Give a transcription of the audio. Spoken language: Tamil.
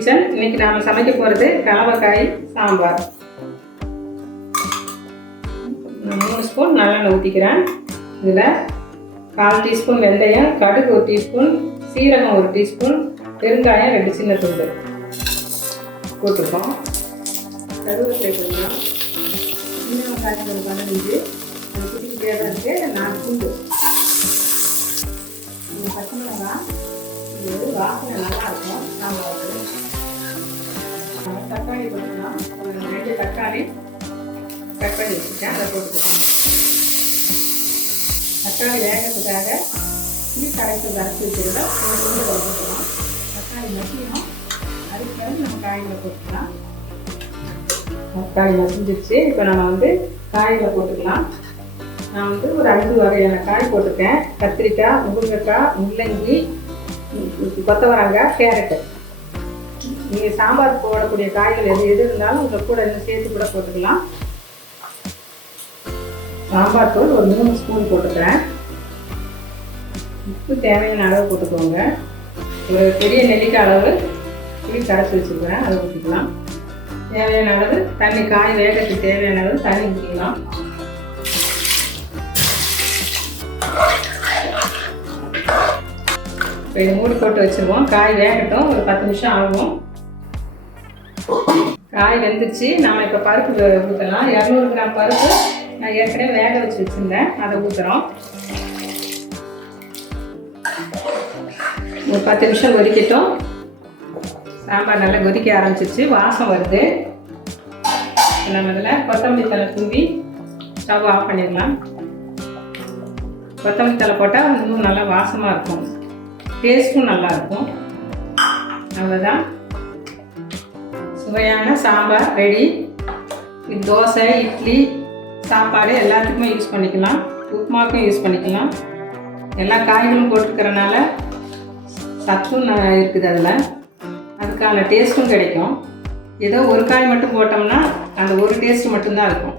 கிச்சன். இன்னைக்கு நாம் சமைக்க போகிறது கலவக்காய் சாம்பார். 3 ஸ்பூன் நல்லெண்ணெய் ஊற்றிக்கிறேன். இதில் 1/4 டீஸ்பூன் வெந்தயம், கடுகு 1 டீஸ்பூன், சீரகம் 1 டீஸ்பூன், பெருங்காயம் 2 சின்ன துண்டு போட்டுருக்கோம். கருவேப்பிலை கொஞ்சம், சின்ன வெங்காயம் ஒரு 15, அது குட்டிக்கிட்டே தான் இருக்குது. 4 பூண்டு, பச்சை மிளகாய். இது வாசனை நல்லாயிருக்கும் சாம்பாருக்கு. தக்காளி போட்டுக்கலாம். ஒரு 2 தக்காளி கட் பண்ணி வச்சுருக்கேன், அதை போட்டுக்கலாம். தக்காளி வேகிறதுக்காக கரைச்சி வச்சுருக்கிறத போட்டுக்கலாம். தக்காளி மசியணும், அதுக்கு பிறகு நம்ம காய்களை போட்டுக்கலாம். தக்காளி மசிஞ்சிருச்சு. இப்போ நம்ம காய்களை போட்டுக்கலாம். நான் ஒரு 5 வகையான காய் போட்டிருக்கேன். கத்திரிக்காய், முருங்கைக்காய், முள்ளங்கி, கொத்தவரங்காய், கேரட்டு. நீங்கள் சாம்பார் போடக்கூடிய காய்கள் எது இருந்தாலும் உங்கள் கூட இன்னும் சேர்த்து கூட போட்டுக்கலாம். சாம்பார் தூள் ஒரு 3 ஸ்பூன் போட்டுக்கிறேன். உப்பு தேவையான அளவு போட்டுக்கோங்க. ஒரு பெரிய நெல்லிக்காய் அளவு புளி கரைச்சி வச்சுருக்கிறேன், அதை ஊற்றிக்கலாம். தேவையான அளவு தண்ணி, காய் வேகத்துக்கு தேவையான அளவு தண்ணி ஊற்றிக்கலாம். இப்போ இது மூடி போட்டு வச்சுருவோம். காய் வேகட்டும், ஒரு 10 நிமிஷம் ஆகும். காய் வெந்துருச்சு. நம்ம இப்போ பருப்பு ஊற்றலாம். 200 கிராம் பருப்பு நான் ஏற்கனவே வேக வச்சு வச்சுருந்தேன், அதை ஊற்றுறோம். ஒரு 10 நிமிஷம் கொதிக்கட்டும். சாம்பார் நல்லா கொதிக்க ஆரம்பிச்சிருச்சு, வாசம் வருது. நம்ம இதில் கொத்தமல்லி தழை தூவி ஸ்டவ் ஆஃப் பண்ணிடலாம். கொத்தமல்லி தழை போட்டால் இன்னும் நல்லா வாசமாக இருக்கும், டேஸ்ட்டும் நல்லாயிருக்கும். அவ்வளோதான், சுவையான சாம்பார் ரெடி. இது தோசை, இட்லி, சாப்பாடு எல்லாத்துக்குமே யூஸ் பண்ணிக்கலாம். உப்புமாவுக்கும் யூஸ் பண்ணிக்கலாம். எல்லா காய்களும் போட்டுருக்கிறனால சத்தும் இருக்குது அதில், அதுக்கான டேஸ்ட்டும் கிடைக்கும். ஏதோ ஒரு காய் மட்டும் போட்டோம்னா அந்த ஒரு டேஸ்ட்டு மட்டும்தான் இருக்கும்.